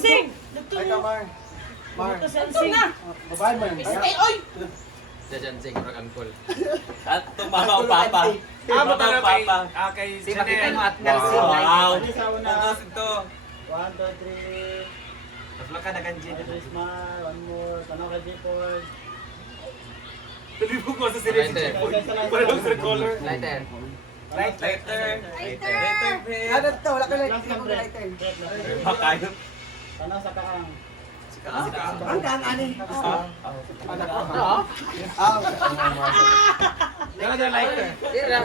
Sing! Ay ka, Mar. Mar. Ito na! Babae mo yun. Ay, oy! Diyan, Sing, rag angkol. At tumama ang papa. Amo Tumama ang papa. kay Sing, makita mo at Wow. Focus ito. 1, 2, 3. Tatlo ka na kanji. Smile. One more. Tanaw ka, J-Ford. Talibog mo sa series. Para lang sa color. Lighter. Lighter. Lighter. Ano to? Wala ka lighter. Makayo. Tanaw sa kakang. Ang ani. Gano'n na lighter. Tira.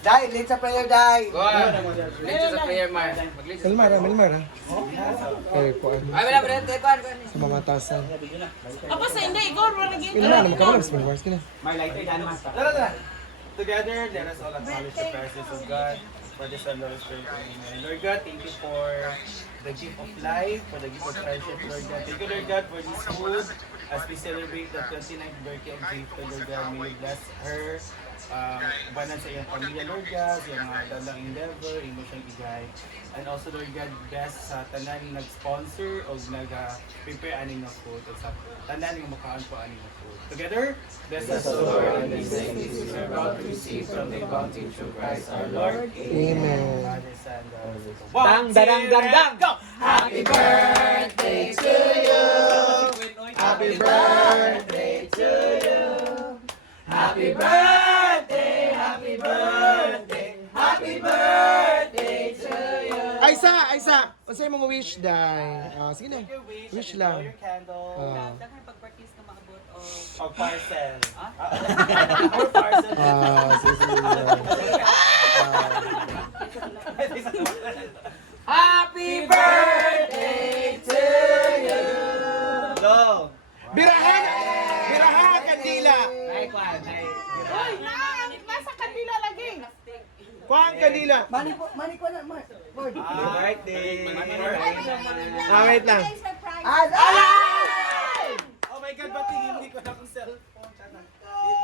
Dai, late sa prayer, Dai. Go on. Let's sa prayer, Mar. Mag-let's. Melmar ha? Eh, kuan. Ay, wala, wala. Kuan. Sa mamatasan. Apa sa hindi? Ikaw, wala lagi. Melmar, naman ka ba? Melmar, sige na. My lighter yan, mas. Tara. Together, let us all acknowledge the presence of God for this anniversary. Amen. Lord God, thank you for the gift of life, for the gift of friendship, Lord God. Thank you, Lord God, for this food as we celebrate the 29th birthday of Jayford, Lord God. May you bless her, banan sa iyong pamilya, Lord God, sa iyong mga dalang endeavor, imo siyang igay. And also, Lord God, bless sa tanan nag-sponsor o nag-prepare aning na food o sa tanan yung makaan po aning na food. Together, bless us, O Lord, and these things we are about to receive from the bounty through Christ our Lord. Amen. Father, Son, and Holy Spirit. Dang, dadang, dang, dang. Go! Happy birthday to you. Happy birthday to you. Happy birthday, happy birthday, happy birthday to you. Aysa! Unsay mong wish, Day? Sige na. Take your wish, Wish and blow lang. your candle. Pag-practice ka maabot o... Or parcel. Or parcel. Sige. Happy birthday to you. Go! Birahan! Birahan, kandila! Ay, kuan. Ay. Ay, nasa kanila lagi. Kuhan, kandila! Mani ko na, Mar. Lord. Happy birthday! Wait lang. Oh my God, ba't hindi ko na akong cellphone?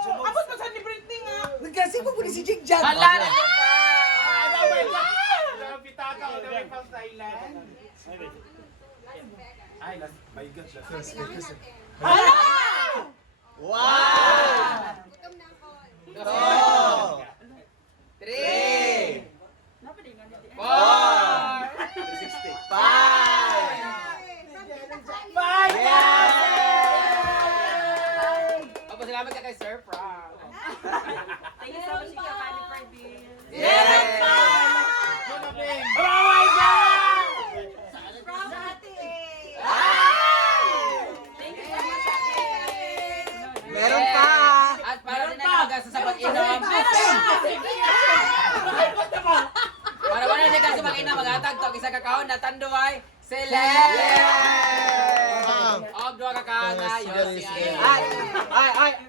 Abot pa sa ni Britney nga. Nagkasi mo po ni si Jig Jan. Hala na. Oh my God! Pitaka ko na may from Thailand. Ay, my God. Wow! 2, 3, 4, 5. Salamat ka kay Sir Frank. Thank you so much, Ika Pani Friday. Yeah! Oh my God! From Ate A. Thank you so much, Ate A. Meron pa! At para din na nagasa sa pag-inom. Para wala din kasi mag-inom, mag-atag to. Isa kakao na tando ay Og dua kakao na Yossi.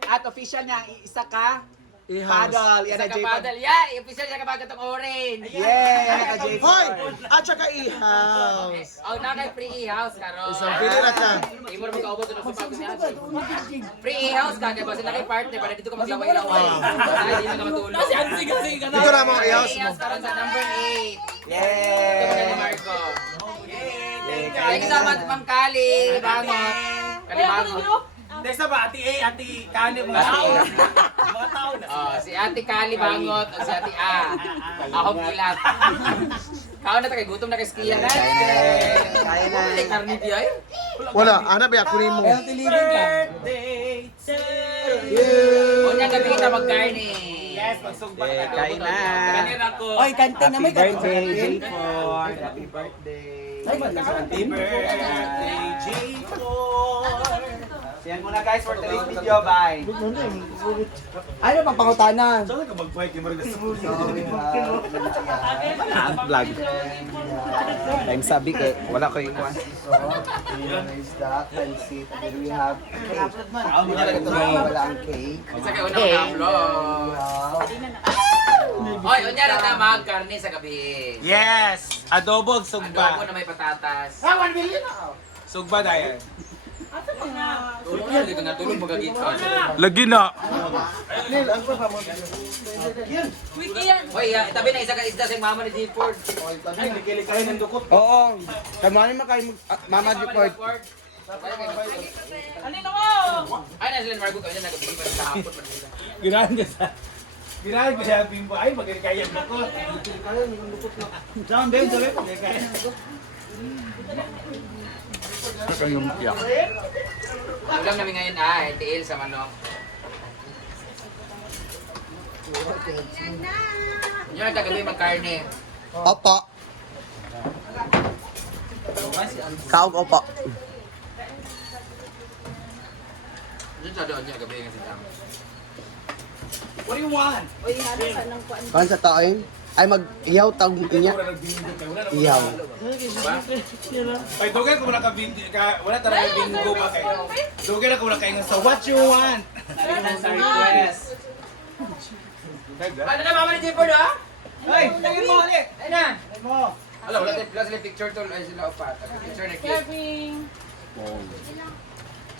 At official niya, isa ka. I-house. Paddle. Yan Isa na ka J-Pop. paddle. Yeah, official siya kapag itong orange. Yeah, yan na J-Pop. Hoy! At saka i-house. Og na kay free house karon. Isang pili na siya. Imo mo kaubos na sa pagod niya. Free house ka kay basta na kay partner para dito ka maglaway-laway. Dahil dito ka matulog. Sige ka na. Dito na mga i-house mo. House karon sa number 8. Yeah. Ito ni Marco. Thank you so much, Ma'am Kali. Bangot. Kali Bangot. Hindi sa ba, Ate A, Ate Kani, mga tao na. Mga tao na. Oh, si Ate Kali Bangot o si Ate A. Ako gilat. Kao na ta kay gutom na kay skiya. Kaya na. Wala karni di ay. Wala, ana ba kunin mo? Birthday to O nya gabi kita magkarni. Yes, magsugbat na. Kain na. Kanina ako. Oy, kanta na may Birthday, J-Pop. Happy birthday. Happy birthday, J4. Yan muna guys for today's video. Bye. Ano pang pangutanan? Saan ka mag-bike? Yung mga Vlog. Time sabi ko, wala ko yung one. Is that friendship? And then we have cake. Ito Wala ang cake. Isa kay una mag-upload. Oy, unya ra ta magkarni sa gabi. Yes! Adobog Adobo sugba. na may patatas. 1 million Sugba dahil. Asa mga... Tulog na, hindi ka natulog magagitan. Lagi na. Nil, ang pa mo. Wiki yan. Hoy, itabi na isa ka isda sa mama ni Dipord. Ay, nagkilig kayo ng dukot. Oo. Kamanin mo kay Mama Dipord. Alin mo? Ay, na sila Margo kami na nagabigay pa sa hapon. Ginahan ka sa... Ginahan ko siya, bimbo. Ay, magkilig kayo ng dukot. Saan din, sabi ko, magkilig kayo ng dukot. Kayong tiyak. Ulam namin ngayon ay tiil sa manok. Yun ang kagabi magkarne. Opo. Kaog opo. Yun sa doon niya kagabi kasi dami. What do you want? Kan sa taon? Ay mag-iyaw tawag niya. Iyaw. Ay, dugay ko wala ka wala talaga bingo ba kayo. Dugay na ko wala kayo sa what you want. Sa request. Ano na mama ni Dipord ha? Ay, tingin mo ulit. Ay na! Mo. Alam, wala sila picture tol ay sila upat. Picture na cake.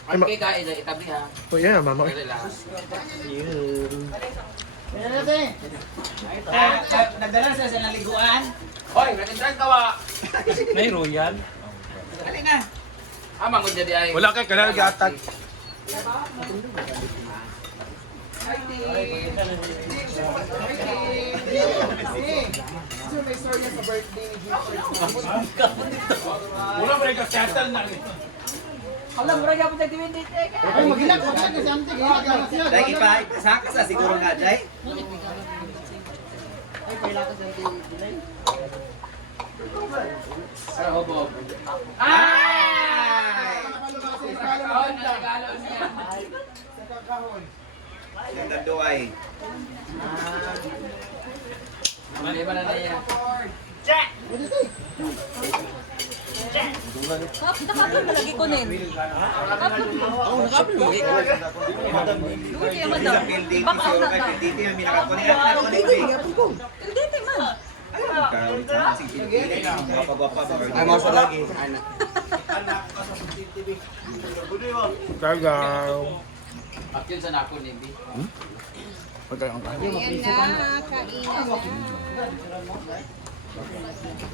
Ang cake ha, itabi ha. Oh yeah, mama. Okay lang. Nagdala sa sa liguan. Hoy, natindrag ka wa! May royal. Dali na. Ah, mangod na di ay. Wala kay kanal gatag. May story sa birthday ni Wala pa rin ka settle na. Alam mo rin ako nag-diwindi. Ay, magilak ko siya kasi amting ginagawa siya. Dai ipa, saka sa siguro nga, Dai. Sa hobo. Ay! Kakahon na regalo niya. Yung daduay. Mali ba na na yan? Nakapon mo lagi ko nin. Nakapin mo. Duwi kaya man daw. Baka ang nata. Hindi man. Ay, mo sa lagi. Gagaw. At yun sa nako ni B. Pagkayong ka.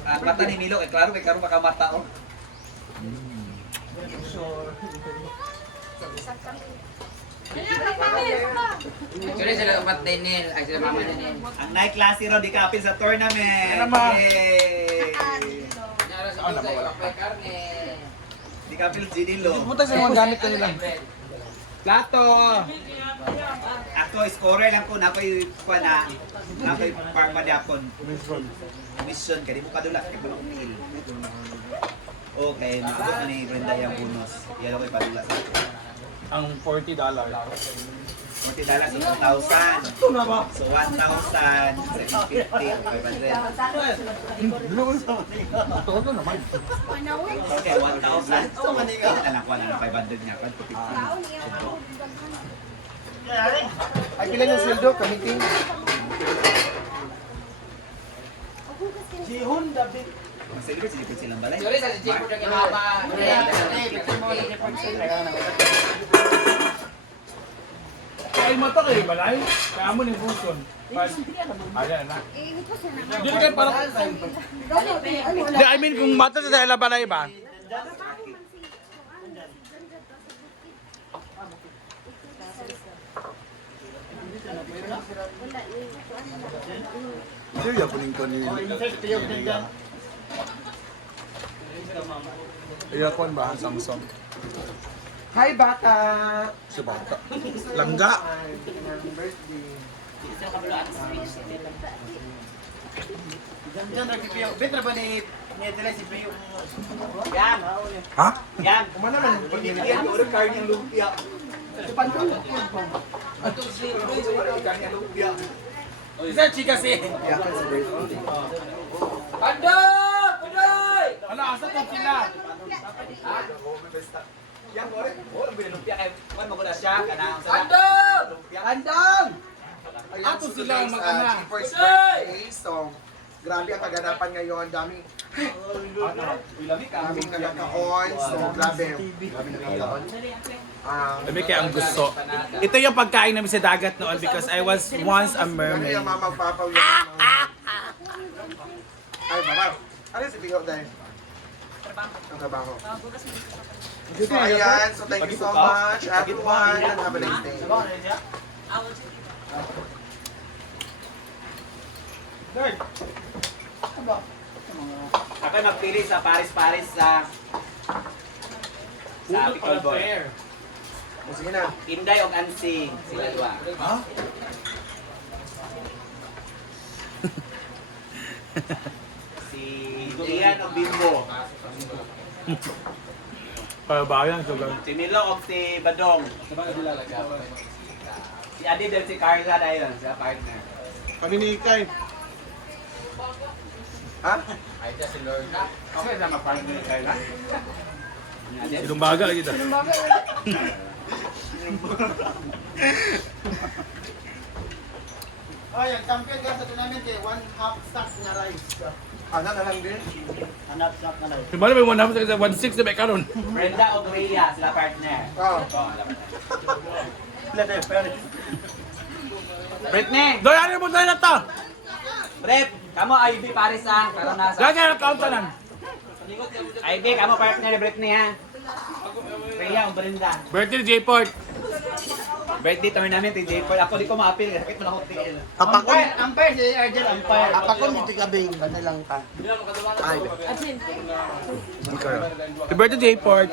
Mata ni Milo, eh, klaro, may klaro makamata, oh. Actually sila upat din nil. Ay sila mama din nil. Ang night klase raw, di kapil sa tournament. Yay! Nyara sa isa, wala pa yung karne. Di kapil Ginilo. Pumunta sa mga gamit kanila. Plato. Ako, scorer lang ko, nako'y parmadapon. Mission, kaya di mo padulak, kaya bulong meal. Okay, maabot na ni Brenda yung bonus. Yan ako'y padulak. Ang $40. $40, so 2,000. So 1,000, 750, 500. Okay, 1,000. So, alam ko na ng 500 niya. 150. Ay, pila yung sildo, kamiting. Jihon David. Celebrate silang balay. Sorry sa si Chico na kinama. Ay, mata kayo balay. Kaya mo ni Buson. Ada na. Yun kayo parang... Hindi, I mean, kung mata sa dahil balay ba? Iya, kuning ko ni. Iya, kon ba ang Samsung? Hi, bata! Si bata. Langga. Betra ba ni Tela si Pio? Yan. Ha? Yan. Kumana man, Yan, order card yung lumpia. Isa chika si. Pandog! Pudoy! Ano, asa to sila? Yan, order. Oh, ang lumpia kay man mo ko na siya kana. Pandog! Andang. Ato sila ang mag-ana. Pudoy! So, Grabe ang kaganapan ngayon. Daming nagkakaon. So, grabe. Daming nagkakaon. Dami kaya ang gusto. Ito yung pagkain namin sa dagat noon because I was once a Ano mermaid. yung mama papaw yun? Ay, baba. Ano yung sibigaw dahil? Ang trabaho. So, ayan. So, thank you so much, everyone. And have a nice day. Ako nagpili sa Paris-Paris sa Bicol Boy. O, sige na. Inday o Ansing, sila dua. Si Ian o Bimbo. Pabayan so gan. Si Milo o si Badong. Si Adi del si Carla dahil sa partner. Kami ni Ikay. Ha? Okay sama partner ni Carla. Silong baga lagi ta. Ay, ang champion ka sa tournament eh, 1/2 sack na rice. Ano na lang din? Di ba may 1.6 na may karon? Brenda o Rhea sila partner. Oo. Britney! Doy ano mo tayo na ta? Bret! Kamo IB Paris ha. Karon nasa. Gagay ang countanan. IB kamo partner ni Britney ha. Rhea o Brenda. Birthday ni J-Port. Birthday tournament ni J-Port. Ako di ko maapil. Sakit mo na akong tingin. Kapakon. Umpire si Argel, umpire. Kapakon dito kabing. Basta lang ka. Ay, Si birthday J-Port.